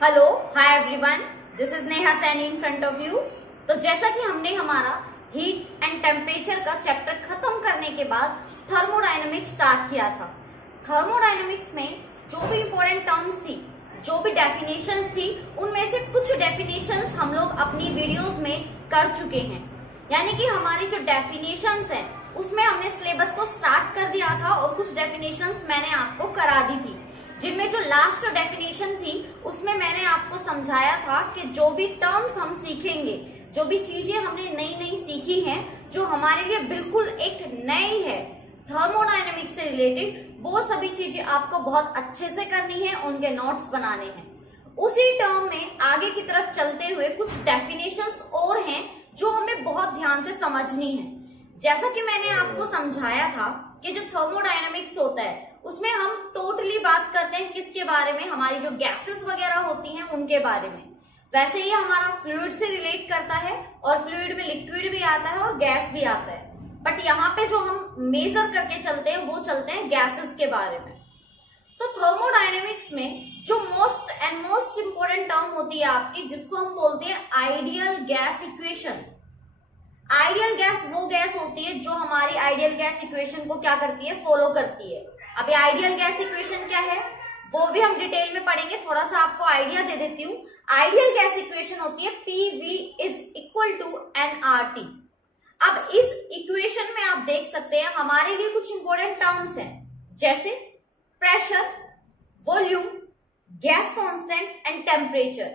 Hello, hi everyone, this is Neha Saini in front of you. तो जैसा कि हमने हमारा हीट एंड टेम्परेचर का चैप्टर खत्म करने के बाद थर्मोडायनेमिक्स स्टार्ट किया था। थर्मोडायनेमिक्स में जो भी इंपॉर्टेंट टर्म्स थी, जो भी डेफिनेशंस थी, उनमें से कुछ डेफिनेशंस हम लोग अपनी वीडियोस में कर चुके हैं। यानी कि हमारी जो डेफिनेशंस हैं उसमें हमने सिलेबस को स्टार्ट कर दिया था और कुछ डेफिनेशंस मैंने आपको करा दी थी, जिनमें जो लास्ट जो डेफिनेशन थी उसमें मैंने आपको समझाया था कि जो भी टर्म्स हम सीखेंगे, जो भी चीजें हमने नई नई सीखी हैं, जो हमारे लिए बिल्कुल एक नई है थर्मोडायनेमिक्स से रिलेटेड, वो सभी चीजें आपको बहुत अच्छे से करनी है, उनके नोट्स बनाने हैं। उसी टर्म में आगे की तरफ चलते हुए कुछ डेफिनेशंस और हैं जो हमें बहुत ध्यान से समझनी है। जैसा कि मैंने आपको समझाया था कि जो थर्मोडायनेमिक्स होता है उसमें हम टोटली बात करते हैं किसके बारे में, हमारी जो गैसेस वगैरह होती हैं उनके बारे में। वैसे ही हमारा फ्लूइड से रिलेट करता है और फ्लूइड में लिक्विड भी आता है और गैस भी आता है, बट यहाँ पे जो हम मेजर करके चलते हैं वो चलते हैं गैसेस के बारे में। तो थर्मोडायनेमिक्स में जो मोस्ट इंपोर्टेंट टर्म होती है आपकी, जिसको हम बोलते हैं ideal gas equation. Ideal gas वो गैस होती है जो हमारी आइडियल गैस इक्वेशन को क्या करती है, फॉलो करती है। अभी आइडियल गैस इक्वेशन क्या है वो भी हम डिटेल में पढ़ेंगे, थोड़ा सा आपको आइडिया दे देती हूँ। आइडियल गैस इक्वेशन होती है PV is equal to nRT। अब इस इक्वेशन में आप देख सकते हैं हमारे लिए कुछ इंपॉर्टेंट टर्म्स हैं, जैसे pressure, volume, gas constant and temperature.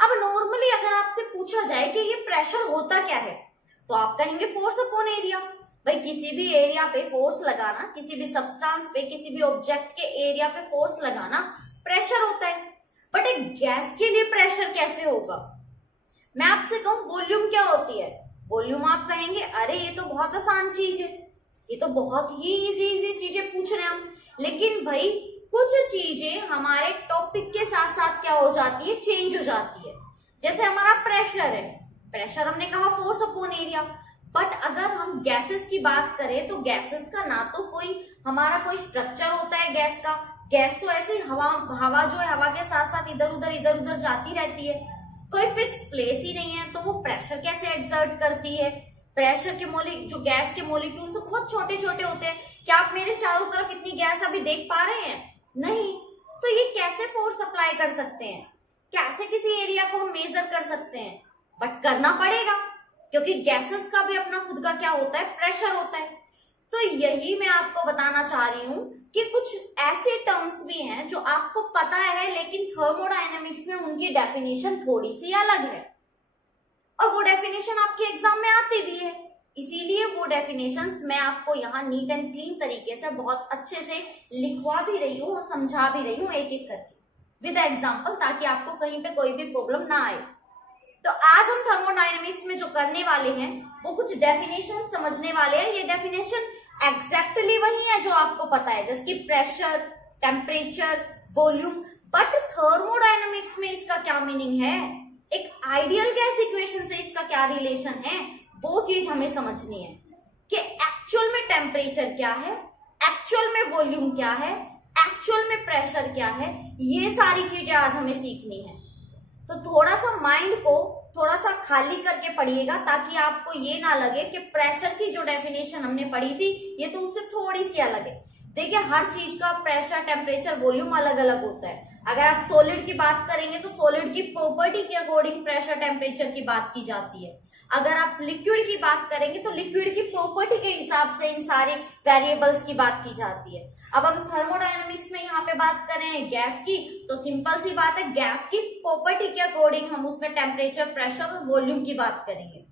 अब नॉर्मली अगर आपसे पूछा जाए कि ये प्रेशर होता क्या है, तो आप कहेंगे फोर्स अपॉन एरिया। भाई किसी भी एरिया पे फोर्स लगाना, किसी भी सब्सटेंस पे, किसी भी ऑब्जेक्ट के एरिया पे फोर्स लगाना प्रेशर होता है। बट एक गैस के लिए प्रेशर कैसे होगा? मैं आपसे कहूं वॉल्यूम क्या होती है, वॉल्यूम आप कहेंगे अरे ये तो बहुत आसान चीज है, ये तो बहुत ही इजी चीजें पूछ रहे हैं हम। लेकिन भाई कुछ चीजें हमारे टॉपिक के साथ साथ क्या हो जाती है, चेंज हो जाती है। जैसे हमारा प्रेशर है, प्रेशर हमने कहा फोर्स अपॉन एरिया, बट अगर हम गैसेस की बात करें तो गैसेस का ना तो कोई हमारा कोई स्ट्रक्चर होता है गैस का। गैस तो ऐसे हवा जो है हवा के साथ साथ इधर उधर जाती रहती है, कोई फिक्स प्लेस ही नहीं है, तो वो प्रेशर कैसे एक्सर्ट करती है? प्रेशर के जो गैस के मॉलिक्यूल्स बहुत छोटे छोटे होते हैं। क्या आप मेरे चारों तरफ इतनी गैस अभी देख पा रहे हैं? नहीं। तो ये कैसे फोर्स अप्लाई कर सकते हैं, कैसे किसी एरिया को हम मेजर कर सकते हैं? बट करना पड़ेगा, क्योंकि गैसेस का भी अपना खुद का क्या होता है, प्रेशर होता है। तो यही मैं आपको बताना चाह रही हूं कि कुछ ऐसे टर्म्स भी हैं जो आपको पता है, लेकिन थर्मोडायनेमिक्स में उनकी डेफिनेशन थोड़ी सी अलग है, और वो डेफिनेशन आपके एग्जाम में आती भी है। इसीलिए वो डेफिनेशंस मैं आपको यहाँ नीट एंड क्लीन तरीके से बहुत अच्छे से लिखवा भी रही हूँ और समझा भी रही हूँ एक एक करके विद एग्जाम्पल, ताकि आपको कहीं पे कोई भी प्रॉब्लम ना आए। तो आज हम थर्मोडायनेमिक्स में जो करने वाले हैं वो कुछ डेफिनेशन समझने वाले हैं। ये डेफिनेशन एग्जैक्टली वही है जो आपको पता है, जैसे कि pressure, temperature, volume. But thermodynamics में इसका क्या मीनिंग है, एक आइडियल गैस इक्वेशन से इसका क्या रिलेशन है, वो चीज हमें समझनी है कि एक्चुअल में टेम्परेचर क्या है, एक्चुअल में वॉल्यूम क्या है, एक्चुअल में प्रेशर क्या है। ये सारी चीजें आज हमें सीखनी है। तो थोड़ा सा माइंड को थोड़ा सा खाली करके पढ़िएगा, ताकि आपको ये ना लगे कि प्रेशर की जो डेफिनेशन हमने पढ़ी थी ये तो उससे थोड़ी सी अलग है। देखिए हर चीज का प्रेशर, टेम्परेचर, वॉल्यूम अलग अलग होता है। अगर आप सॉलिड की बात करेंगे तो सॉलिड की प्रॉपर्टी के अकॉर्डिंग प्रेशर, टेम्परेचर की बात की जाती है। अगर आप लिक्विड की बात करेंगे तो लिक्विड की प्रॉपर्टी के हिसाब से इन सारे वेरिएबल्स की बात की जाती है। अब हम थर्मोडायनेमिक्स में यहाँ पे बात कर रहे हैं गैस की, तो सिंपल सी बात है, गैस की प्रॉपर्टी के अकॉर्डिंग हम उसमें टेम्परेचर, प्रेशर और वॉल्यूम की बात करेंगे।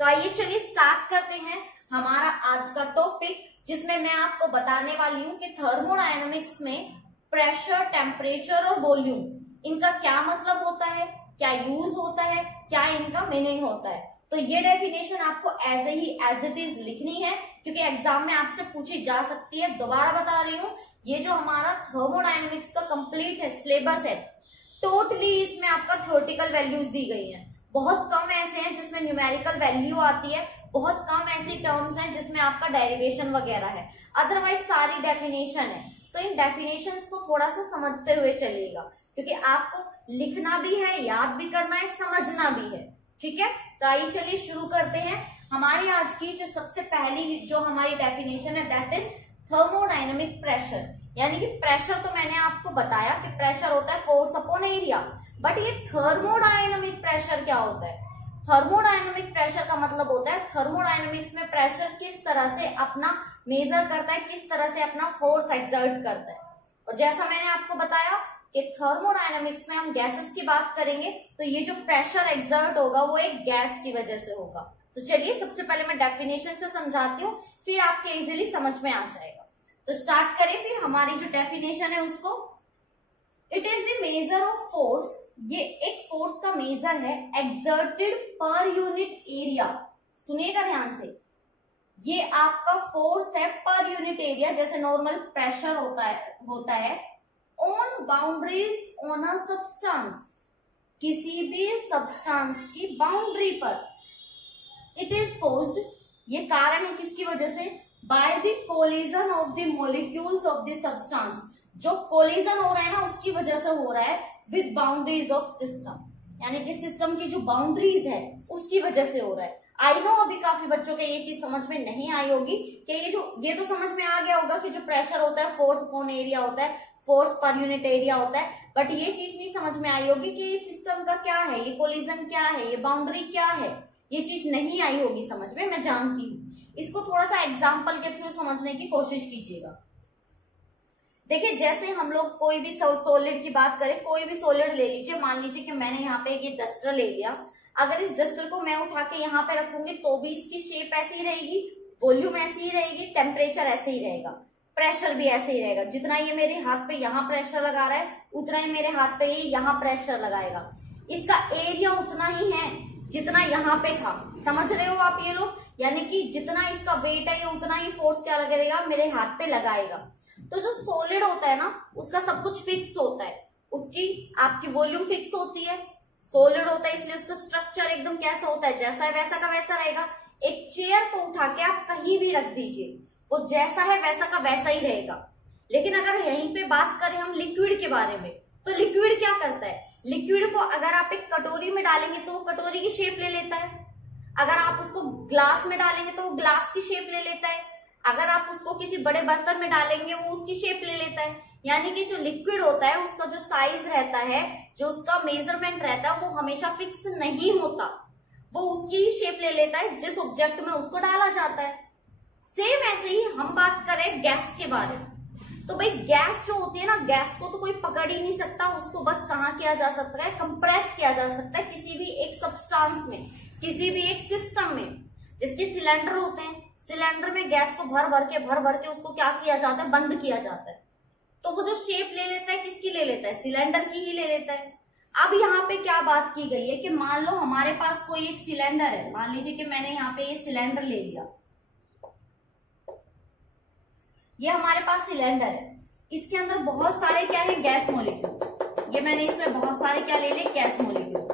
तो आइए चलिए स्टार्ट करते हैं हमारा आज का टॉपिक, जिसमें मैं आपको बताने वाली हूँ कि थर्मोडायनेमिक्स में प्रेशर, टेम्परेचर और वॉल्यूम, इनका क्या मतलब होता है, क्या यूज होता है, क्या इनका मीनिंग होता है। तो ये डेफिनेशन आपको एज इट इज लिखनी है, क्योंकि एग्जाम में आपसे पूछी जा सकती है। दोबारा बता रही हूँ, ये जो हमारा थर्मोडायनेमिक्स का कंप्लीट है सिलेबस है, टोटली इसमें आपका थ्योरेटिकल वैल्यूज दी गई हैं। बहुत कम ऐसे हैं जिसमें न्यूमेरिकल वैल्यू आती है, बहुत कम ऐसी टर्म्स हैं जिसमें आपका डेरिवेशन वगैरह है, अदरवाइज सारी डेफिनेशन है। तो इन डेफिनेशंस को थोड़ा सा समझते हुए चलिएगा, क्योंकि आपको लिखना भी है, याद भी करना है, समझना भी है। ठीक है, तो आइए चलिए शुरू करते हैं। हमारी आज की जो सबसे पहली जो हमारी डेफिनेशन है दैट इज थर्मोडायनेमिक प्रेशर। यानी कि प्रेशर तो मैंने आपको बताया कि प्रेशर होता है फोर्स अपॉन एरिया, बट ये थर्मोडायनेमिक प्रेशर क्या होता है? थर्मोडायनेमिक प्रेशर का मतलब होता है थर्मोडायनेमिक्स में प्रेशर किस तरह से अपना मेजर करता है, किस तरह से अपना फोर्स एक्सर्ट करता है। और जैसा मैंने आपको बताया कि थर्मोडायनेमिक्स में हम गैसेस की बात करेंगे तो ये जो प्रेशर एक्सर्ट होगा वो एक गैस की वजह से होगा। तो चलिए सबसे पहले मैं डेफिनेशन से समझाती हूँ, फिर आपके इजीली समझ में आ जाएगा। तो स्टार्ट करें फिर हमारी जो डेफिनेशन है उसको। It is the measure of force, ये एक फोर्स का मेजर है एक्सर्टेड पर यूनिट एरिया। सुनिएगा ध्यान से, ये आपका फोर्स है पर यूनिट एरिया, जैसे नॉर्मल प्रेशर होता है on boundaries on a substance, किसी भी सब्सटेंस की बाउंड्री पर। इट इज कॉज्ड, ये कारण है किसकी वजह से? By the collision of the molecules of the substance, जो कोलिजन हो रहा है ना उसकी वजह से हो रहा है विद बाउंड्रीज ऑफ सिस्टम, यानी कि सिस्टम की जो बाउंड्रीज है उसकी वजह से हो रहा है। आई नो अभी काफी बच्चों के ये चीज समझ में नहीं आई होगी कि ये तो समझ में आ गया होगा कि जो प्रेशर होता है फोर्स अपॉन एरिया होता है, फोर्स पर यूनिट एरिया होता है, बट ये चीज नहीं समझ में आई होगी कि ये सिस्टम का क्या है, ये कोलिजन क्या है, ये बाउंड्री क्या है। ये चीज नहीं आई होगी समझ में, मैं जानती हूँ। इसको थोड़ा सा एग्जाम्पल के थ्रू समझने की कोशिश कीजिएगा। देखिए जैसे हम लोग कोई भी सॉलिड की बात करें, कोई भी सॉलिड ले लीजिए, मान लीजिए कि मैंने यहाँ पे ये डस्टर ले लिया, अगर इस डस्टर को मैं उठा के यहाँ पे रखूंगी तो भी इसकी शेप ऐसी ही रहेगी, वॉल्यूम ऐसी ही रहेगी, टेम्परेचर ऐसे ही रहेगा, प्रेशर भी ऐसे ही रहेगा। जितना ये मेरे हाथ पे यहाँ प्रेशर लगा रहा है उतना ही मेरे हाथ पे ये यहाँ प्रेशर लगाएगा। इसका एरिया उतना ही है जितना यहाँ पे था, समझ रहे हो आप ये लोग? यानी कि जितना इसका वेट है ये उतना ही फोर्स क्या लगेगा, मेरे हाथ पे लगाएगा। तो जो सॉलिड होता है ना उसका सब कुछ फिक्स होता है, उसकी आपकी वॉल्यूम फिक्स होती है। सॉलिड होता है इसलिए उसका स्ट्रक्चर एकदम कैसा होता है, जैसा है वैसा का वैसा रहेगा। एक चेयर को उठा के आप कहीं भी रख दीजिए, वो जैसा है वैसा का वैसा ही रहेगा। लेकिन अगर यहीं पे बात करें हम लिक्विड के बारे में, तो लिक्विड क्या करता है? लिक्विड को अगर आप एक कटोरी में डालेंगे तो वो कटोरी की शेप ले लेता है, अगर आप उसको ग्लास में डालेंगे तो वो ग्लास की शेप ले लेता है, अगर आप उसको किसी बड़े बर्तन में डालेंगे वो उसकी शेप ले लेता है। यानी कि जो लिक्विड होता है उसका जो साइज रहता है, जो उसका मेजरमेंट रहता है वो हमेशा फिक्स नहीं होता, वो उसकी ही शेप ले लेता है जिस ऑब्जेक्ट में उसको डाला जाता है। सेम ऐसे ही हम बात करें गैस के बारे में, तो भाई गैस जो होती है ना, गैस को तो कोई पकड़ ही नहीं सकता, उसको बस कहाँ किया जा सकता है, कंप्रेस किया जा सकता है किसी भी एक सब्सटेंस में, किसी भी एक सिस्टम में। जिसके सिलेंडर होते हैं, सिलेंडर में गैस को भर भर के उसको क्या किया जाता है, बंद किया जाता है। तो वो जो शेप ले लेता है किसकी ले लेता है, सिलेंडर की ही ले लेता है। अब यहाँ पे क्या बात की गई है कि मान लो हमारे पास कोई एक सिलेंडर है, मान लीजिए कि मैंने यहाँ पे ये सिलेंडर ले लिया, ये हमारे पास सिलेंडर है, इसके अंदर बहुत सारे क्या है, गैस मॉलिक्यूल। ये मैंने इसमें बहुत सारे क्या ले लिए, गैस मॉलिक्यूल।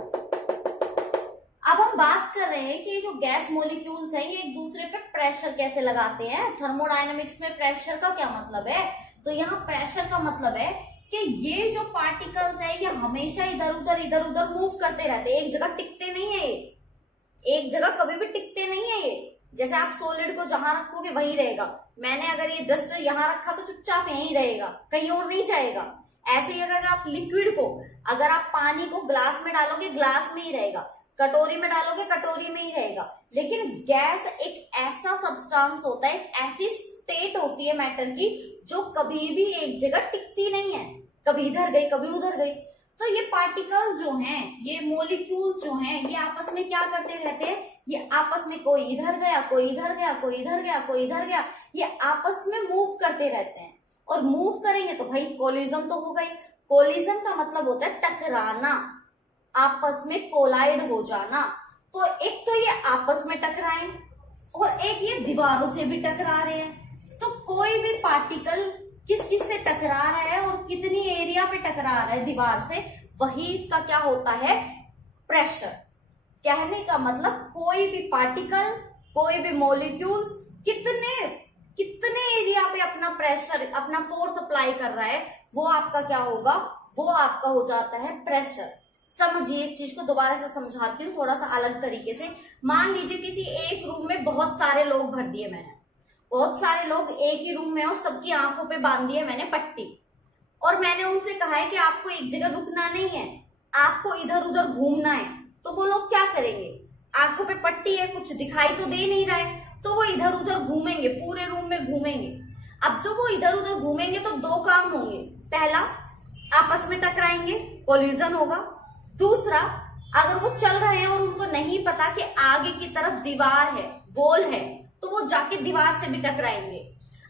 अब हम बात कर रहे हैं कि ये जो गैस मॉलिक्यूल्स हैं ये एक दूसरे पे प्रेशर कैसे लगाते हैं। थर्मोडायनेमिक्स में प्रेशर का क्या मतलब है? तो यहाँ प्रेशर का मतलब है कि ये जो पार्टिकल्स है ये हमेशा इधर उधर मूव करते रहते हैं, एक जगह टिकते नहीं है, ये एक जगह कभी भी टिकते नहीं है। ये जैसे आप सॉलिड को जहां रखोगे वही रहेगा, मैंने अगर ये डस्टर यहाँ रखा तो चुपचाप यहीं रहेगा, कहीं और नहीं जाएगा। ऐसे ही अगर आप लिक्विड को, अगर आप पानी को ग्लास में डालोगे ग्लास में ही रहेगा, कटोरी में डालोगे कटोरी में ही रहेगा। लेकिन गैस एक ऐसा सब्सटेंस होता है, एक ऐसी स्टेट होती है मैटर की जो कभी भी एक जगह टिकती नहीं है, कभी इधर गई कभी उधर गई। तो ये पार्टिकल्स जो हैं, ये मॉलिक्यूल्स जो हैं, ये आपस में क्या करते रहते हैं, ये आपस में कोई इधर गया कोई इधर गया कोई इधर गया कोई इधर गया, ये आपस में मूव करते रहते हैं। और मूव करेंगे तो भाई कोलिजन तो होगा ही। कोलिजन का मतलब होता है टकराना, आपस में कोलाइड हो जाना। तो एक तो ये आपस में टकराए और एक ये दीवारों से भी टकरा रहे हैं। तो कोई भी पार्टिकल किस किस से टकरा रहा है और कितनी एरिया पे टकरा रहा है दीवार से, वही इसका क्या होता है, प्रेशर। कहने का मतलब कोई भी पार्टिकल, कोई भी मॉलिक्यूल्स कितने एरिया पे अपना प्रेशर, अपना फोर्स अप्लाई कर रहा है, वो आपका क्या होगा, वो आपका हो जाता है प्रेशर। समझिए, इस चीज को दोबारा से समझाती हूँ थोड़ा सा अलग तरीके से। मान लीजिए किसी एक रूम में बहुत सारे लोग भर दिए मैंने, बहुत सारे लोग एक ही रूम में और सबकी आंखों पे बांध दी है मैंने पट्टी, और मैंने उनसे कहा है कि आपको एक जगह रुकना नहीं है, आपको इधर उधर घूमना है। तो वो लोग क्या करेंगे? आंखों पे पट्टी है, कुछ दिखाई तो दे नहीं रहा है, तो वो इधर उधर घूमेंगे, पूरे रूम में घूमेंगे। अब जब वो इधर उधर घूमेंगे तो दो काम होंगे। पहला, आपस में टकराएंगे, कोलिजन होगा। दूसरा, अगर वो चल रहे हैं और उनको नहीं पता कि आगे की तरफ दीवार है, गोल है, तो वो जाके दीवार से भी टकराएंगे।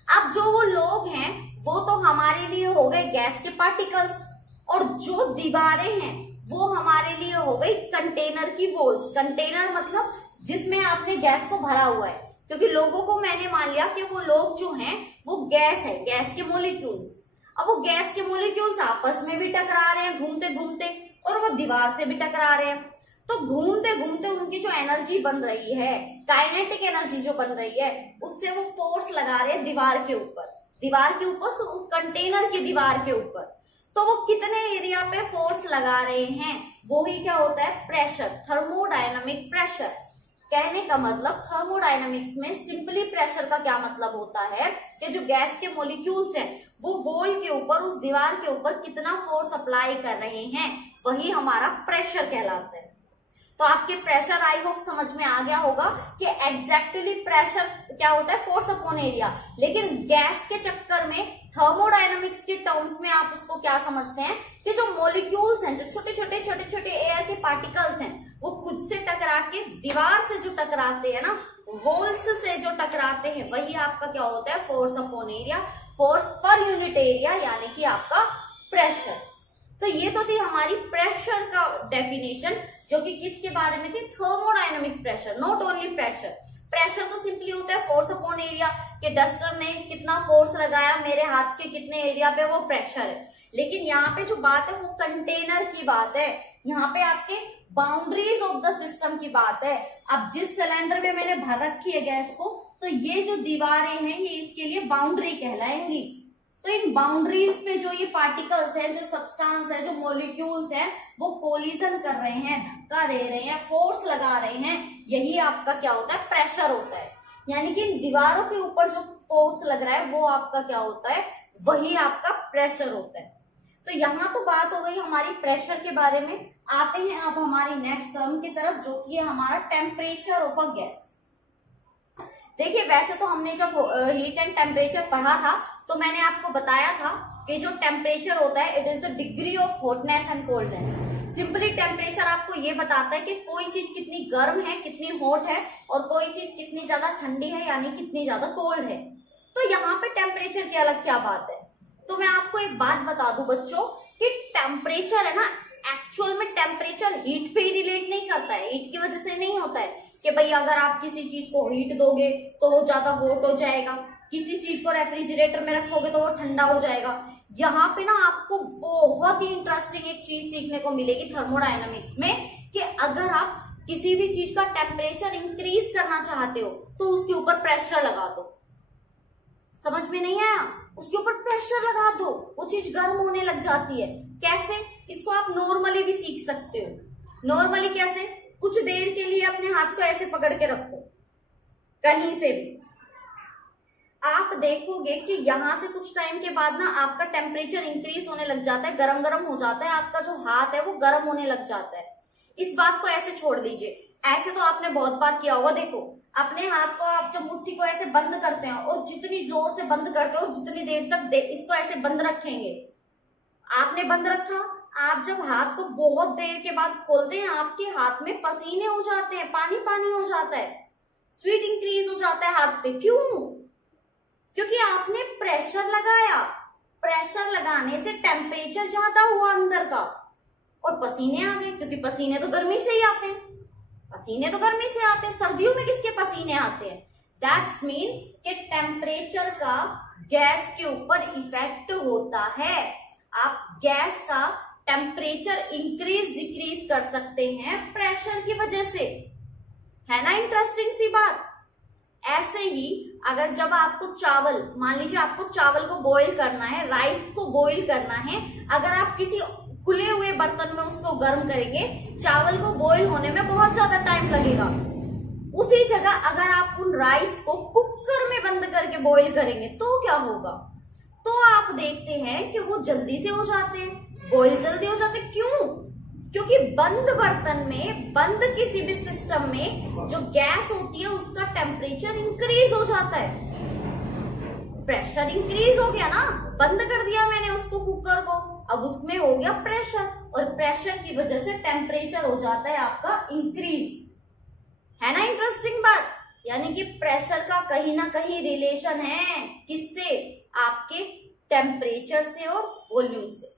अब जो वो लोग हैं वो तो हमारे लिए हो गए गैस के पार्टिकल्स, और जो दीवारें हैं वो हमारे लिए हो गई कंटेनर की वॉल्स। कंटेनर मतलब जिसमें आपने गैस को भरा हुआ है, क्योंकि लोगों को मैंने मान लिया कि वो लोग जो हैं वो गैस है, गैस के मोलिक्यूल्स। अब वो गैस के मोलिक्यूल्स आपस में भी टकरा रहे हैं घूमते घूमते, और वो दीवार से भी टकरा रहे हैं। तो घूमते घूमते उनकी जो एनर्जी बन रही है, काइनेटिक एनर्जी जो बन रही है, उससे वो फोर्स लगा रहे हैं दीवार के ऊपर, कंटेनर की दीवार के ऊपर। तो वो कितने एरिया पे फोर्स लगा रहे हैं, वो ही क्या होता है? Pressure, thermodynamic pressure. कहने का मतलब थर्मोडायनामिक्स में सिंपली प्रेशर का क्या मतलब होता है कि जो गैस के मॉलिक्यूल्स हैं वो वॉल के ऊपर, उस दीवार के ऊपर कितना फोर्स अप्लाई कर रहे हैं, वही हमारा प्रेशर कहलाता है। तो आपके प्रेशर आई होप समझ में आ गया होगा कि एग्जैक्टली प्रेशर क्या होता है, फोर्स अपॉन एरिया। लेकिन गैस के चक्कर में थर्मोडायनामिक्स के टर्म्स में आप उसको क्या समझते हैं कि जो मॉलिक्यूल्स हैं, जो छोटे छोटे एयर के पार्टिकल्स हैं, वो खुद से टकरा के दीवार से जो टकराते हैं ना, वॉल्स से जो टकराते हैं, वही आपका क्या होता है? Force upon area, force per unit area, यानी कि आपका प्रेशर। तो ये तो थी हमारी प्रेशर का डेफिनेशन, जो कि किसके बारे में थी? Thermodynamic pressure, not only pressure. Pressure तो सिंपली होता है फोर्स अपॉन एरिया, कि डस्टर ने कितना फोर्स लगाया मेरे हाथ के कितने एरिया पे, वो प्रेशर है। लेकिन यहाँ पे जो बात है वो कंटेनर की बात है, यहाँ पे आपके बाउंड्रीज ऑफ द सिस्टम की बात है। अब जिस सिलेंडर में मैंने भर रखी है गैस को, तो ये जो दीवारें हैं ये इसके लिए बाउंड्री कहलाएंगी। तो इन बाउंड्रीज पे जो ये पार्टिकल्स हैं, जो सब्सटेंस है, जो मॉलिक्यूल्स हैं, वो कोलिजन कर रहे हैं, धक्का दे रहे हैं, फोर्स लगा रहे हैं, यही आपका क्या होता है? प्रेशर होता है। यानी कि इन दीवारों के ऊपर जो फोर्स लग रहा है वो आपका क्या होता है? वही आपका प्रेशर होता है। तो यहाँ तो बात हो गई हमारी प्रेशर के बारे में। आते हैं अब हमारी नेक्स्ट टर्म की तरफ, जो कि है हमारा टेम्परेचर ऑफ अ गैस। देखिए, वैसे तो हमने जब हीट एंड टेम्परेचर पढ़ा था तो मैंने आपको बताया था कि जो टेम्परेचर होता है it is the degree of hotness and coldness. Simply temperature आपको ये बताता है कि कोई चीज कितनी गर्म है, कितनी हॉट है, और कोई चीज कितनी ज्यादा ठंडी है, यानी कितनी ज्यादा कोल्ड है। तो यहाँ पे टेम्परेचर की अलग क्या बात है? तो मैं आपको एक बात बता दूं बच्चों कि टेम्परेचर है ना, एक्चुअल में टेम्परेचर हीट पे ही रिलेट नहीं करता है। हीट की वजह से नहीं होता है कि भाई अगर आप किसी चीज को हीट दोगे तो वो ज्यादा हॉट हो जाएगा, किसी चीज को रेफ्रिजरेटर में रखोगे तो वो ठंडा हो जाएगा। यहाँ पे ना आपको बहुत ही इंटरेस्टिंग एक चीज सीखने को मिलेगी थर्मोडायनामिक्स में, कि अगर आप किसी भी चीज का टेम्परेचर इंक्रीज करना चाहते हो तो उसके ऊपर प्रेशर लगा दो। समझ में नहीं आया? उसके ऊपर प्रेशर लगा दो, वो चीज गर्म होने लग जाती है। कैसे? इसको आप नॉर्मली भी सीख सकते हो। नॉर्मली कैसे? कुछ देर के लिए अपने हाथ को ऐसे पकड़ के रखो, कहीं से भी आप देखोगे कि यहां से कुछ टाइम के बाद ना आपका टेम्परेचर इंक्रीज होने लग जाता है, गरम गरम हो जाता है, आपका जो हाथ है वो गर्म होने लग जाता है। इस बात को ऐसे छोड़ दीजिए, ऐसे तो आपने बहुत बार किया होगा। देखो, अपने हाथ को आप जब मुट्ठी को ऐसे बंद करते हैं और जितनी जोर से बंद करते हो और जितनी देर तक इसको ऐसे बंद रखेंगे, आपने बंद रखा, आप जब हाथ को बहुत देर के बाद खोलते हैं आपके हाथ में पसीने हो जाते हैं, पानी पानी हो जाता है, स्वीट इंक्रीज हो जाता है हाथ पे। क्यों? क्योंकि आपने प्रेशर लगाया। प्रेशर लगाने से टेम्परेचर ज्यादा हुआ अंदर का और पसीने आ गए, क्योंकि पसीने तो गर्मी से ही आते हैं। पसीने तो गर्मी से आते हैं। सर्दियों में किसके पसीने आते हैं? दैट्स मीन कि टेम्परेचर का गैस के ऊपर इफेक्ट होता है। आप गैस का टेम्परेचर इंक्रीज डिक्रीज कर सकते हैं प्रेशर की वजह से। है ना इंटरेस्टिंग सी बात? ऐसे ही अगर जब आपको चावल, मान लीजिए आपको चावल को बॉईल करना है, राइस को बॉईल करना है, अगर आप किसी खुले हुए बर्तन में उसको गर्म करेंगे, चावल को बॉईल होने में बहुत ज्यादा टाइम लगेगा। उसी जगह अगर आप उन राइस को कुकर में बंद करके बॉईल करेंगे तो क्या होगा? तो आप देखते हैं कि वो जल्दी से हो जाते हैं, बॉईल जल्दी हो जाते हैं। क्यों? क्योंकि बंद बर्तन में, बंद किसी भी सिस्टम में जो गैस होती है उसका टेम्परेचर इंक्रीज हो जाता है, प्रेशर इंक्रीज हो गया ना, बंद कर दिया मैंने उसको कुकर को, अब उसमें हो गया प्रेशर, और प्रेशर की वजह से टेम्परेचर हो जाता है आपका इंक्रीज। है ना इंटरेस्टिंग बात? यानी कि प्रेशर का कहीं ना कहीं रिलेशन है, किससे? आपके टेम्परेचर से और वॉल्यूम से।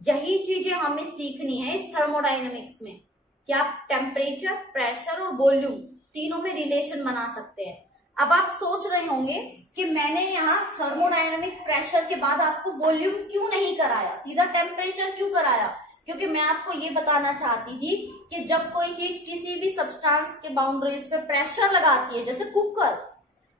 यही चीजें हमें सीखनी है इस थर्मोडायनेमिक्स में कि आप टेम्परेचर, प्रेशर और वॉल्यूम तीनों में रिलेशन बना सकते हैं। अब आप सोच रहे होंगे कि मैंने यहाँ थर्मोडायनेमिक प्रेशर के बाद आपको वॉल्यूम क्यों नहीं कराया, सीधा टेम्परेचर क्यों कराया? क्योंकि मैं आपको ये बताना चाहती थी कि जब कोई चीज किसी भी सब्सटेंस के बाउंड्रीज पे प्रेशर लगाती है, जैसे कुकर,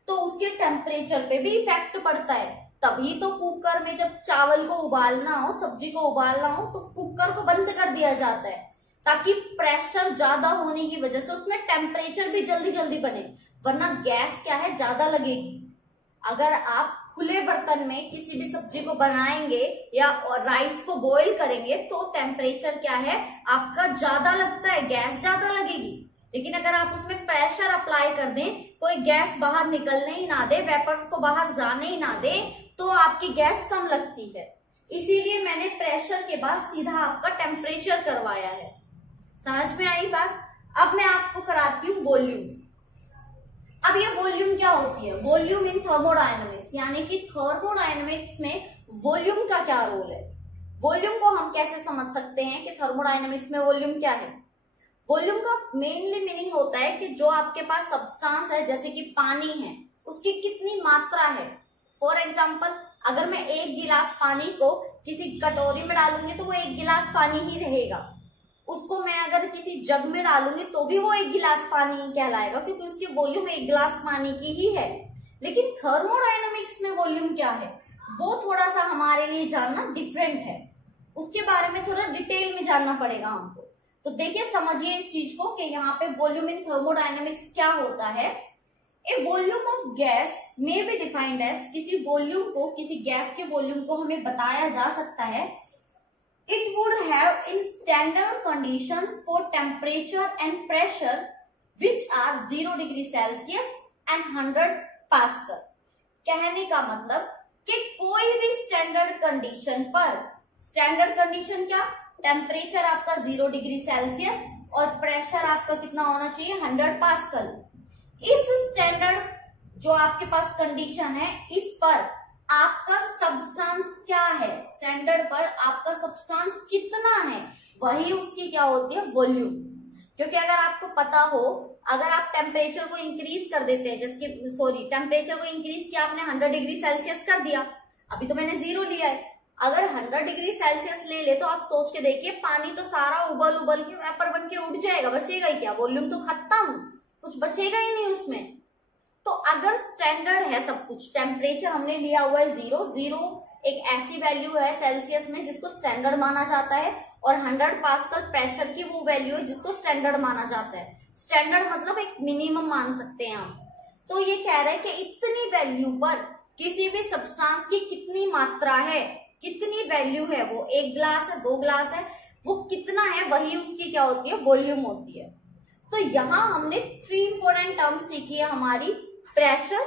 तो उसके टेम्परेचर पे भी इफेक्ट पड़ता है। तभी तो कुकर में जब चावल को उबालना हो, सब्जी को उबालना हो, तो कुकर को बंद कर दिया जाता है ताकि प्रेशर ज्यादा होने की वजह से उसमें टेम्परेचर भी जल्दी जल्दी बने, वरना गैस क्या है, ज्यादा लगेगी। अगर आप खुले बर्तन में किसी भी सब्जी को बनाएंगे या राइस को बॉईल करेंगे तो टेम्परेचर क्या है आपका ज्यादा लगता है, गैस ज्यादा लगेगी। लेकिन अगर आप उसमें प्रेशर अप्लाई कर दें, कोई गैस बाहर निकलने ही ना दे, वेपर्स को बाहर जाने ही ना दे, तो आपकी गैस कम लगती है। इसीलिए मैंने प्रेशर के बाद सीधा आपका टेम्परेचर करवाया है। समझ में आई बात? अब मैं आपको कराती हूँ वॉल्यूम। अब ये वॉल्यूम क्या होती है? वॉल्यूम इन थर्मोडायनेमिक्स, यानी कि थर्मोडायनेमिक्स में वॉल्यूम का क्या रोल है? वॉल्यूम को हम कैसे समझ सकते हैं कि थर्मोडायनेमिक्स में वॉल्यूम क्या है? वॉल्यूम का मेनली मीनिंग होता है कि जो आपके पास सब्सटेंस है, जैसे कि पानी है, उसकी कितनी मात्रा है। फॉर एग्जाम्पल, अगर मैं 1 गिलास पानी को किसी कटोरी में डालूंगी तो वो 1 गिलास पानी ही रहेगा। उसको मैं अगर किसी जग में डालूंगी तो भी वो 1 गिलास पानी ही कहलाएगा, क्योंकि उसकी वॉल्यूम 1 गिलास पानी की ही है। लेकिन थर्मोडायनेमिक्स में वॉल्यूम क्या है, वो थोड़ा सा हमारे लिए जानना डिफरेंट है। उसके बारे में थोड़ा डिटेल में जानना पड़ेगा हमको। तो देखिए, समझिए इस चीज को कि यहाँ पे वॉल्यूम इन थर्मोडायनेमिक्स क्या होता है। A volume of gas may be defined as, किसी वॉल्यूम को, किसी गैस के वॉल्यूम को हमें बताया जा सकता है, it would have in standard conditions for temperature and pressure which are 0 degree Celsius and 100 pascal. कहने का मतलब कि कोई भी स्टैंडर्ड कंडीशन पर, स्टैंडर्ड कंडीशन क्या, टेम्परेचर आपका 0 डिग्री सेल्सियस और प्रेशर आपका कितना होना चाहिए, 100 पास्कल। इस स्टैंडर्ड जो आपके पास कंडीशन है, इस पर आपका सब्सटेंस क्या है, स्टैंडर्ड पर आपका सब्सटेंस कितना है, वही उसकी क्या होती है, वॉल्यूम। क्योंकि अगर आपको पता हो, अगर आप टेम्परेचर को इंक्रीज कर देते हैं, जैसे टेम्परेचर को इंक्रीज किया आपने 100 डिग्री सेल्सियस कर दिया, अभी तो मैंने 0 लिया है, अगर 100 डिग्री सेल्सियस ले ले तो आप सोच के देखिए, पानी तो सारा उबल उबल के वेपर बन के उड़ जाएगा, बचेगा ही क्या, वॉल्यूम तो खत्म, कुछ बचेगा ही नहीं उसमें। तो अगर स्टैंडर्ड है सब कुछ, टेम्परेचर हमने लिया हुआ है 0 एक ऐसी वैल्यू है सेल्सियस में जिसको स्टैंडर्ड माना जाता है, और 100 पास्कल प्रेशर की वो वैल्यू है जिसको स्टैंडर्ड माना जाता है। स्टैंडर्ड मतलब एक मिनिमम मान सकते हैं हम। तो ये कह रहे हैं कि इतनी वैल्यू पर किसी भी सब्सटेंस की कितनी मात्रा है, कितनी वैल्यू है, वो 1 ग्लास है, 2 ग्लास है, वो कितना है, वही उसकी क्या होती है, वॉल्यूम होती है। तो यहां हमने 3 इंपॉर्टेंट टर्म्स सीखी है हमारी, प्रेशर,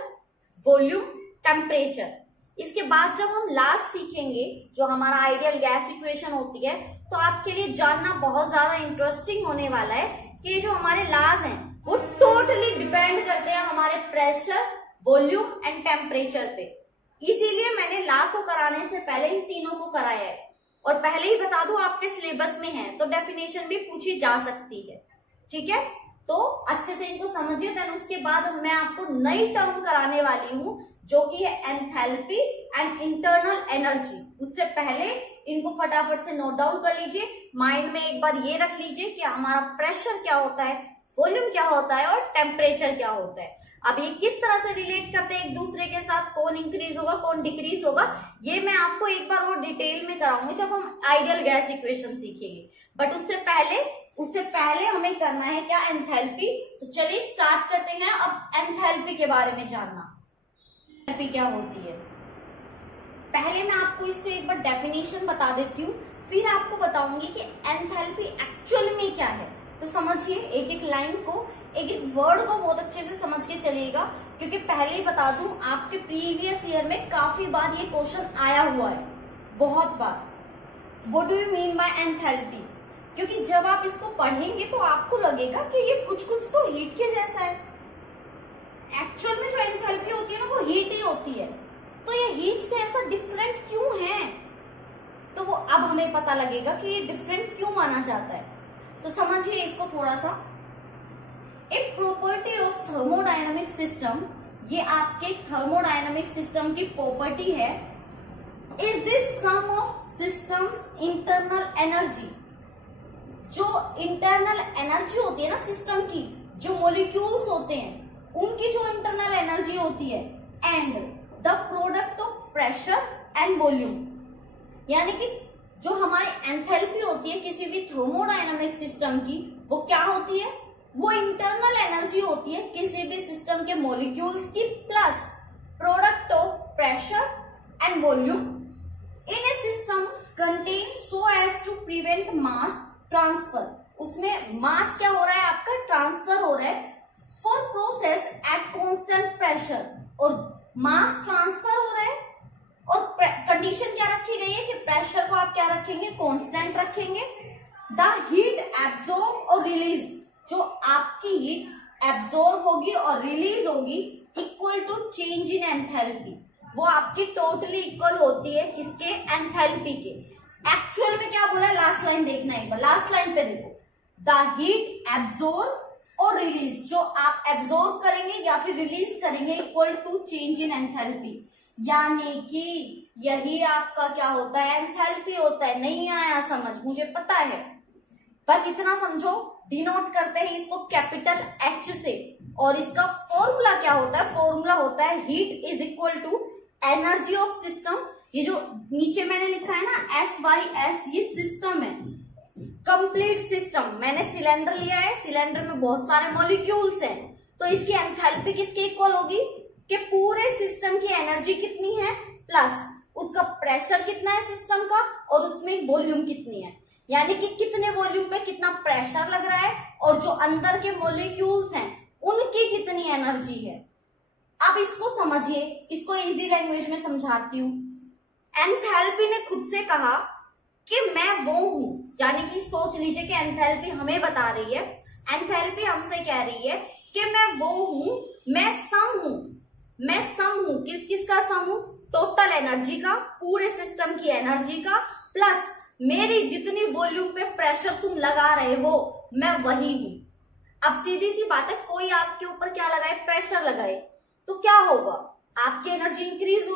वॉल्यूम, टेम्परेचर। इसके बाद जब हम लास्ट सीखेंगे जो हमारा आइडियल गैस इक्वेशन होती है, तो आपके लिए जानना बहुत ज्यादा इंटरेस्टिंग होने वाला है कि जो हमारे लॉज हैं वो टोटली डिपेंड करते हैं हमारे प्रेशर, वॉल्यूम एंड टेम्परेचर पे। इसीलिए मैंने लॉ को कराने से पहले इन तीनों को कराया है। और पहले ही बता दूं, आपके सिलेबस में है तो डेफिनेशन भी पूछी जा सकती है, ठीक है। तो अच्छे से इनको समझिए। देन उसके बाद मैं आपको नई टर्म कराने वाली हूं जो कि है एंथैल्पी एंड इंटरनल एनर्जी। उससे पहले इनको फटाफट से नोट डाउन कर लीजिए, माइंड में एक बार ये रख लीजिए कि हमारा प्रेशर क्या होता है, वॉल्यूम क्या होता है और टेम्परेचर क्या होता है। अब ये किस तरह से रिलेट करते हैं एक दूसरे के साथ, कौन इंक्रीज होगा कौन डिक्रीज होगा, ये मैं आपको एक बार और डिटेल में कराऊंगी जब हम आइडियल गैस इक्वेशन सीखेंगे। बट उससे पहले हमें करना है क्या, एंथैल्पी। तो चलिए स्टार्ट करते हैं अब एंथैल्पी के बारे में जानना। एंथैल्पी क्या होती है, पहले मैं आपको इसको एक बार डेफिनेशन बता देती हूँ, फिर आपको बताऊंगी कि एंथैल्पी एक्चुअल में क्या है। तो समझिए, एक एक लाइन को, एक एक वर्ड को बहुत अच्छे से समझ के चलिएगा, क्योंकि पहले ही बता दूं आपके प्रीवियस ईयर में काफी बार ये क्वेश्चन आया हुआ है, बहुत बार। What do you mean by enthalpy? क्योंकि जब आप इसको पढ़ेंगे तो आपको लगेगा कि ये कुछ कुछ तो हीट के जैसा है। एक्चुअल में जो एंथैल्पी होती है ना, वो हीट ही होती है। तो ये हीट से ऐसा डिफरेंट क्यों है, तो वो अब हमें पता लगेगा कि ये डिफरेंट क्यों माना जाता है। तो समझिए इसको थोड़ा सा। A property of thermodynamic system, ये आपके थर्मोडायनामिक सिस्टम की प्रॉपर्टी है। Is this sum of systems internal energy, जो इंटरनल एनर्जी होती है ना सिस्टम की, जो मॉलिक्यूल्स होते हैं उनकी जो इंटरनल एनर्जी होती है, and the product of pressure and volume. यानी कि जो हमारी एंथैल्पी होती है किसी भी थर्मोडायनामिक सिस्टम की, वो क्या होती है, वो इंटरनल एनर्जी होती है किसी भी सिस्टम के मॉलिक्यूल्स की, plus product of pressure and volume in a system contain so as to prevent mass transfer. उसमें मास क्या हो रहा है आपका, ट्रांसफर हो रहा है for process at constant pressure, और मास ट्रांसफर हो रहा है और कंडीशन क्या रखी गई है कि प्रेशर को आप क्या रखेंगे, कांस्टेंट रखेंगे। द हीट एब्जॉर्ब और रिलीज, जो आपकी हीट एब्जॉर्ब होगी और रिलीज होगी equal to change in enthalpy, वो आपकी टोटली इक्वल होती है किसके, एंथैल्पी के। एक्चुअल में क्या बोला है, लास्ट लाइन देखना एक बार, लास्ट लाइन पे देखो, द हीट एब्जॉर्ब और रिलीज, जो आप एब्जॉर्ब करेंगे या फिर रिलीज करेंगे equal to change in enthalpy. यानी कि यही आपका क्या होता है, एंथैल्पी होता है। नहीं आया समझ, मुझे पता है, बस इतना समझो। डिनोट करते हैं इसको कैपिटल एच से, और इसका फॉर्मूला क्या होता है, फॉर्मूला होता है heat is equal to energy of system. ये जो नीचे मैंने लिखा है ना SYS, ये सिस्टम है, कंप्लीट सिस्टम। मैंने सिलेंडर लिया है, सिलेंडर में बहुत सारे मॉलिक्यूल्स हैं, तो इसकी एंथैल्पी किसके इक्वल होगी, कि पूरे सिस्टम की एनर्जी कितनी है प्लस उसका प्रेशर कितना है सिस्टम का, और उसमें वॉल्यूम कितनी है, यानी कि कितने वॉल्यूम पे कितना प्रेशर लग रहा है, और जो अंदर के मॉलिक्यूल्स हैं उनकी कितनी एनर्जी है। अब इसको समझिए, इसको इजी लैंग्वेज में समझाती हूँ। एंथैल्पी ने खुद से कहा कि मैं वो हूं, यानी कि सोच लीजिए कि एंथैल्पी हमें बता रही है, एंथैल्पी हमसे कह रही है कि मैं वो हूं, मैं सम हूं। मैं सम हूं, किस किस का सम हूं, टोटल एनर्जी का, पूरे सिस्टम की एनर्जी का, प्लस मेरी जितनी वॉल्यूम पे प्रेशर तुम लगा रहे हो मैं वही हूं। अब सीधी सी बात है, कोई आपके ऊपर क्या लगाए, प्रेशर लगाए, तो क्या होगा, आपकी एनर्जी इंक्रीज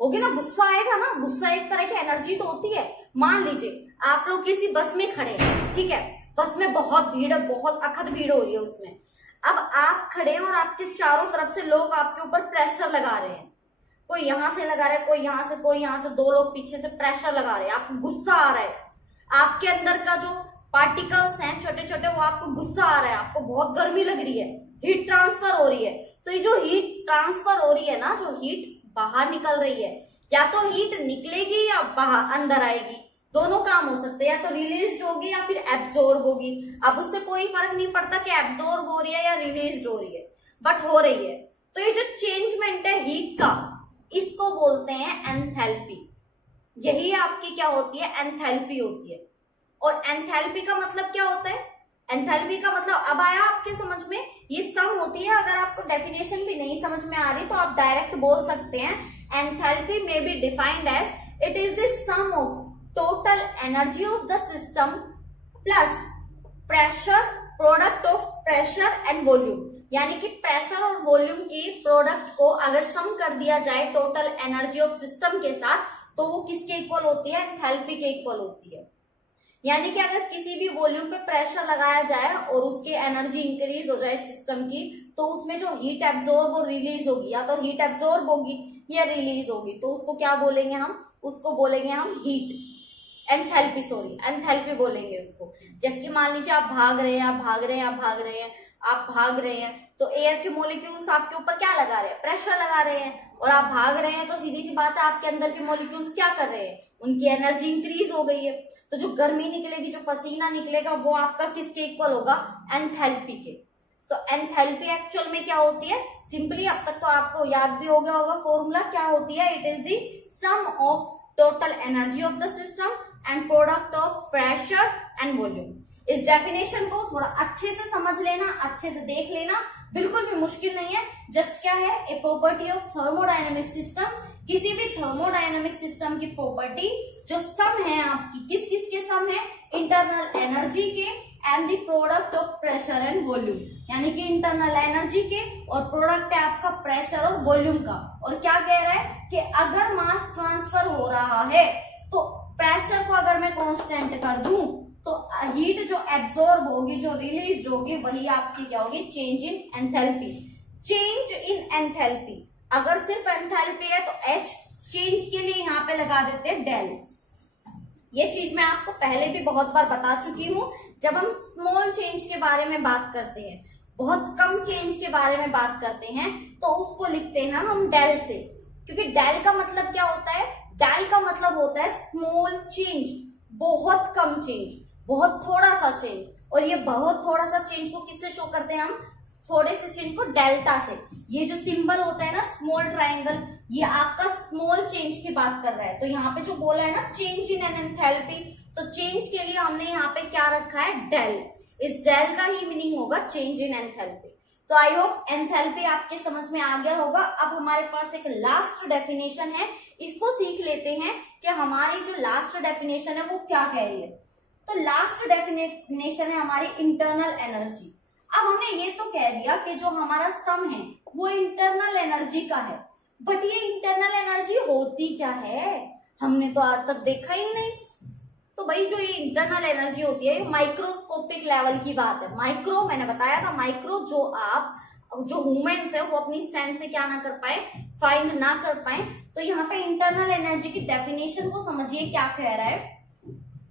होगी ना, गुस्सा आएगा ना। गुस्सा एक तरह की एनर्जी तो होती है। मान लीजिए आप लोग किसी बस में खड़े हैं, ठीक है, बस में बहुत भीड़ है, बहुत अखद भीड़ हो रही है उसमें। अब आप खड़े हैं और आपके चारों तरफ से लोग आपके ऊपर प्रेशर लगा रहे हैं, कोई यहां से लगा रहा है, कोई यहां से, कोई यहां से, दो लोग पीछे से प्रेशर लगा रहे हैं, आपको गुस्सा आ रहा है। आपके अंदर का जो पार्टिकल्स हैं छोटे छोटे, वो आपको गुस्सा आ रहा है, आपको बहुत गर्मी लग रही है, हीट ट्रांसफर हो रही है। तो ये जो हीट ट्रांसफर हो रही है ना, जो हीट बाहर निकल रही है, या तो हीट निकलेगी या बाहर अंदर आएगी, दोनों काम हो सकते हैं, या तो रिलीज होगी या फिर एब्जॉर्ब होगी। अब उससे कोई फर्क नहीं पड़ता कि एब्जॉर्ब हो रही है या रिलीज हो रही है, बट हो रही है। तो ये जो चेंजमेंट है हीट का, इसको बोलते हैं एंथैल्पी। यही आपकी क्या होती है, एंथैल्पी होती है। और एंथैल्पी का मतलब क्या होता है, एंथैल्पी का मतलब अब आया आपके समझ में, ये सम होती है। अगर आपको डेफिनेशन भी नहीं समझ में आ रही तो आप डायरेक्ट बोल सकते हैं, enthalpy may be defined as it is the sum of total energy of the system plus pressure, product of pressure and volume. यानी कि प्रेशर और वॉल्यूम की प्रोडक्ट को अगर सम कर दिया जाए टोटल एनर्जी ऑफ सिस्टम के साथ, तो वो किसके इक्वल होती है, एंथैल्पी के इक्वल होती है। यानी कि अगर किसी भी वॉल्यूम पे प्रेशर लगाया जाए और उसकी एनर्जी इंक्रीज हो जाए सिस्टम की, तो उसमें जो हीट एब्जॉर्ब और रिलीज होगी, या तो हीट एब्जॉर्ब होगी या रिलीज होगी, तो उसको क्या बोलेंगे हम? उसको बोलेंगे हम हीट एंथैल्पी, सॉरी एंथैल्पी बोलेंगे उसको। जैसे कि मान लीजिए आप भाग रहे हैं, आप भाग रहे हैं, आप भाग रहे हैं, आप भाग रहे हैं, तो एयर के मॉलिक्यूल्स आपके ऊपर क्या लगा रहे हैं? प्रेशर लगा रहे हैं। और आप भाग रहे हैं तो सीधी सी बात है, आपके अंदर के मॉलिक्यूल्स क्या कर रहे हैं? उनकी एनर्जी इंक्रीज हो गई है। तो जो गर्मी निकलेगी, जो पसीना निकलेगा, वो आपका किसके इक्वल होगा? एंथैल्पी के। तो एंथैल्पी एक्चुअल में क्या होती है? सिंपली अब तक तो आपको याद भी हो गया होगा फॉर्मूला, क्या होती है? It is the sum of total energy of the system and product of pressure and volume. इस डेफिनेशन को थोड़ा अच्छे से समझ लेना, अच्छे से देख लेना, बिल्कुल भी मुश्किल नहीं है। जस्ट क्या है? ए प्रॉपर्टी ऑफ थर्मोडायनेमिक सिस्टम। किसी भी थर्मोडायनेमिक सिस्टम की प्रॉपर्टी जो सम है आपकी, किस किस के सम है? इंटरनल एनर्जी के and the product of pressure and volume, यानी कि इंटरनल एनर्जी के और प्रोडक्ट है आपका प्रेशर और वॉल्यूम का। और क्या कह रहा है कि अगर मास ट्रांसफर हो रहा है तो प्रेशर को अगर मैं कांस्टेंट कर दूं तो हीट जो एब्जॉर्ब होगी, जो रिलीज होगी, वही आपकी क्या होगी? Change in enthalpy. Change in enthalpy, अगर सिर्फ एंथैल्पी है तो H, चेंज के लिए यहाँ पे लगा देते हैं डेल। ये चीज मैं आपको पहले भी बहुत बार बता चुकी हूँ। जब हम स्मॉल चेंज के बारे में बात करते हैं, बहुत कम चेंज के बारे में बात करते हैं, तो उसको लिखते हैं हम डेल से। क्योंकि डेल का मतलब क्या होता है? डेल का मतलब होता है स्मॉल चेंज, बहुत कम चेंज, बहुत थोड़ा सा चेंज। और ये बहुत थोड़ा सा चेंज को किससे शो करते हैं हम? थोड़े से चेंज को डेल्टा से। ये जो सिंबल होता है ना स्मॉल ट्रायंगल, ये आपका स्मॉल चेंज की बात कर रहा है। तो यहाँ पे जो बोला है ना चेंज इन एन एंथैल्पी, तो चेंज के लिए हमने यहाँ पे क्या रखा है? डेल। इस डेल का ही मीनिंग होगा चेंज इन एंथैल्पी। तो आई होप एंथैल्पी आपके समझ में आ गया होगा। अब हमारे पास एक लास्ट डेफिनेशन है, इसको सीख लेते हैं कि हमारी जो लास्ट डेफिनेशन है वो क्या कह रही है। तो लास्ट डेफिनेशन है हमारी इंटरनल एनर्जी। अब हमने ये तो कह दिया कि जो हमारा सम है वो इंटरनल एनर्जी का है, बट ये इंटरनल एनर्जी होती क्या है? हमने तो आज तक देखा ही नहीं। तो भाई जो ये इंटरनल एनर्जी होती है, माइक्रोस्कोपिक लेवल की बात है। माइक्रो, मैंने बताया था माइक्रो, जो ह्यूमंस है वो अपनी सेंस से क्या ना कर पाए, फाइंड ना कर पाए। तो यहाँ पे इंटरनल एनर्जी की डेफिनेशन को समझिए क्या कह रहा है।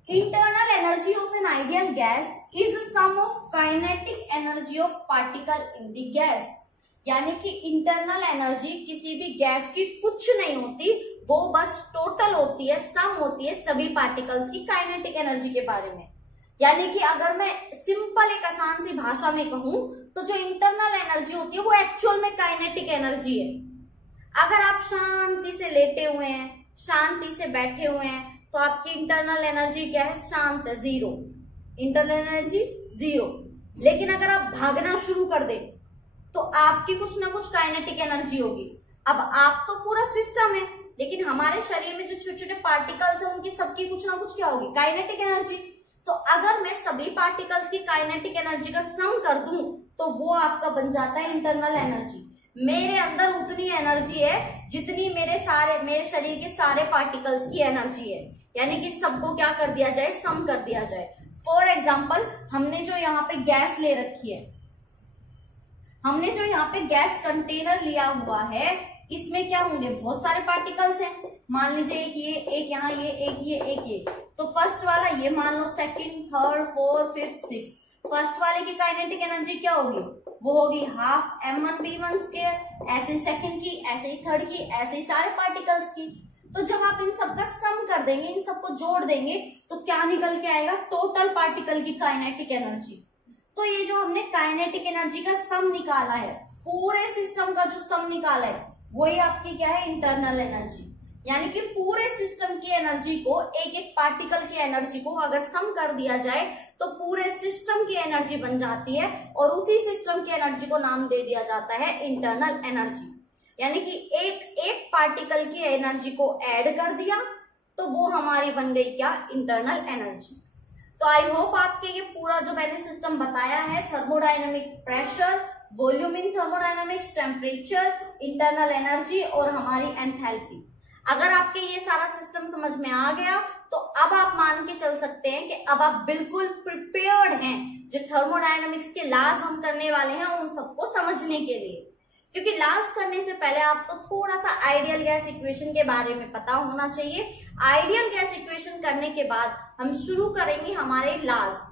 Internal energy of an ideal gas is the sum of kinetic energy of particle in the gas। यानी कि इंटरनल एनर्जी किसी भी गैस की कुछ नहीं होती, वो बस टोटल होती है, सम होती है सभी पार्टिकल्स की काइनेटिक एनर्जी के बारे में। यानी कि अगर मैं सिंपल एक आसान सी भाषा में कहूं तो जो इंटरनल एनर्जी होती है वो एक्चुअल में काइनेटिक एनर्जी है। अगर आप शांति से लेटे हुए हैं, शांति से बैठे हुए हैं, तो आपकी इंटरनल एनर्जी क्या है? शांत है, जीरो। Internal energy zero. लेकिन अगर आप भागना शुरू कर दें तो आपकी कुछ ना कुछ काइनेटिक एनर्जी होगी। अब आप तो पूरा सिस्टम है, लेकिन हमारे शरीर में जो छोटे छोटे पार्टिकल्स हैं उनकी सबकी कुछ ना कुछ क्या होगी? Kinetic energy. तो अगर मैं सभी पार्टिकल्स की काइनेटिक एनर्जी का सम कर दूं तो वो आपका बन जाता है इंटरनल एनर्जी। मेरे अंदर उतनी एनर्जी है जितनी मेरे शरीर के सारे पार्टिकल्स की एनर्जी है। यानी कि सबको क्या कर दिया जाए? सम कर दिया जाए। फॉर एग्जाम्पल, हमने जो यहाँ पे गैस ले रखी है, हमने जो यहाँ पे गैस कंटेनर लिया हुआ है, इसमें क्या होंगे? बहुत सारे पार्टिकल्स हैं। मान लीजिए एक ये, एक यहाँ ये, एक ये, एक ये। तो फर्स्ट वाला ये मान लो, second, third, fourth, fifth, six. First वाले की काइनेटिक एनर्जी क्या होगी? वो होगी हाफ m1v1 स्क्वायर। ऐसे सेकंड की, ऐसे ही थर्ड की, ऐसे ही सारे पार्टिकल्स की। तो जब आप इन सबका सम कर देंगे, इन सबको जोड़ देंगे, तो क्या निकल के आएगा? टोटल पार्टिकल की काइनेटिक एनर्जी। तो ये जो हमने काइनेटिक एनर्जी का सम निकाला है, पूरे सिस्टम का जो सम निकाला है, वही आपकी क्या है? Internal energy. यानी कि पूरे सिस्टम की एनर्जी को, एक एक पार्टिकल की एनर्जी को अगर सम कर दिया जाए तो पूरे सिस्टम की एनर्जी बन जाती है, और उसी सिस्टम की एनर्जी को नाम दे दिया जाता है इंटरनल एनर्जी। यानी कि एक एक पार्टिकल की एनर्जी को ऐड कर दिया तो वो हमारी बन गई क्या? Internal energy. तो आई होप आपके ये पूरा जो मैंने सिस्टम बताया है, थर्मोडायनेमिक प्रेशर, वॉल्यूम इन थर्मोडायनेमिक्स, टेम्परेचर, इंटरनल एनर्जी और हमारी एंथैल्पी, अगर आपके ये सारा सिस्टम समझ में आ गया तो अब आप मान के चल सकते हैं कि अब आप बिल्कुल प्रिपेयर्ड हैं जो थर्मोडायनामिक्स के लॉज हम करने वाले हैं उन सबको समझने के लिए। क्योंकि लॉज करने से पहले आपको थोड़ा सा आइडियल गैस इक्वेशन के बारे में पता होना चाहिए। आइडियल गैस इक्वेशन करने के बाद हम शुरू करेंगे हमारे लॉज।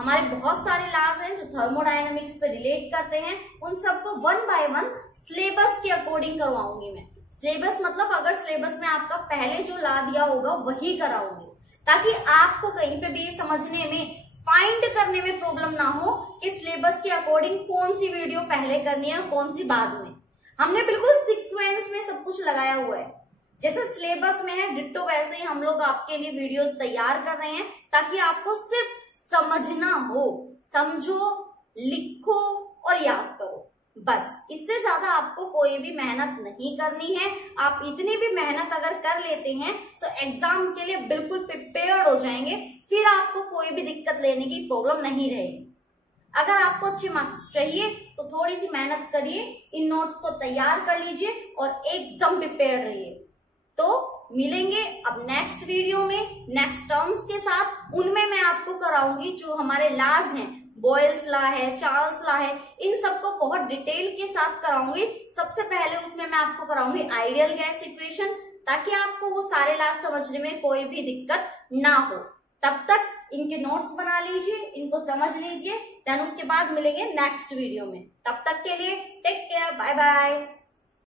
हमारे बहुत सारे लॉज हैं जो थर्मोडायनामिक्स पे रिलेट करते हैं, उन सबको वन बाय वन सिलेबस के अकॉर्डिंग करवाऊंगी मैं। सिलेबस मतलब अगर सिलेबस में आपका पहले जो ला दिया होगा वही कराऊंगी, ताकि आपको कहीं पे भी ये समझने में, फाइंड करने में प्रॉब्लम ना हो कि सिलेबस के अकॉर्डिंग कौन सी वीडियो पहले करनी है कौन सी बाद में। हमने बिल्कुल सीक्वेंस में सब कुछ लगाया हुआ है, जैसे सिलेबस में है डिट्टो वैसे ही हम लोग आपके लिए वीडियोस तैयार कर रहे हैं ताकि आपको सिर्फ समझना हो। समझो, लिखो और याद करो, बस। इससे ज्यादा आपको कोई भी मेहनत नहीं करनी है। आप इतनी भी मेहनत अगर कर लेते हैं तो एग्जाम के लिए बिल्कुल प्रिपेयर्ड हो जाएंगे, फिर आपको कोई भी दिक्कत लेने की प्रॉब्लम नहीं रहेगी। अगर आपको अच्छे मार्क्स चाहिए तो थोड़ी सी मेहनत करिए, इन नोट्स को तैयार कर लीजिए और एकदम प्रिपेयर्ड रहिए। तो मिलेंगे अब नेक्स्ट वीडियो में नेक्स्ट टर्म्स के साथ। उनमें मैं आपको कराऊंगी जो हमारे लॉज हैं, बॉयल्स लॉ है, चार्ल्स लॉ है, इन सबको बहुत डिटेल के साथ कराऊंगी। सबसे पहले उसमें मैं आपको कराऊंगी आइडियल गैस इक्वेशन, ताकि आपको वो सारे लॉ समझने में कोई भी दिक्कत ना हो। तब तक इनके नोट्स बना लीजिए, इनको समझ लीजिए, देन उसके बाद मिलेंगे नेक्स्ट वीडियो में। तब तक के लिए टेक केयर, बाय बाय।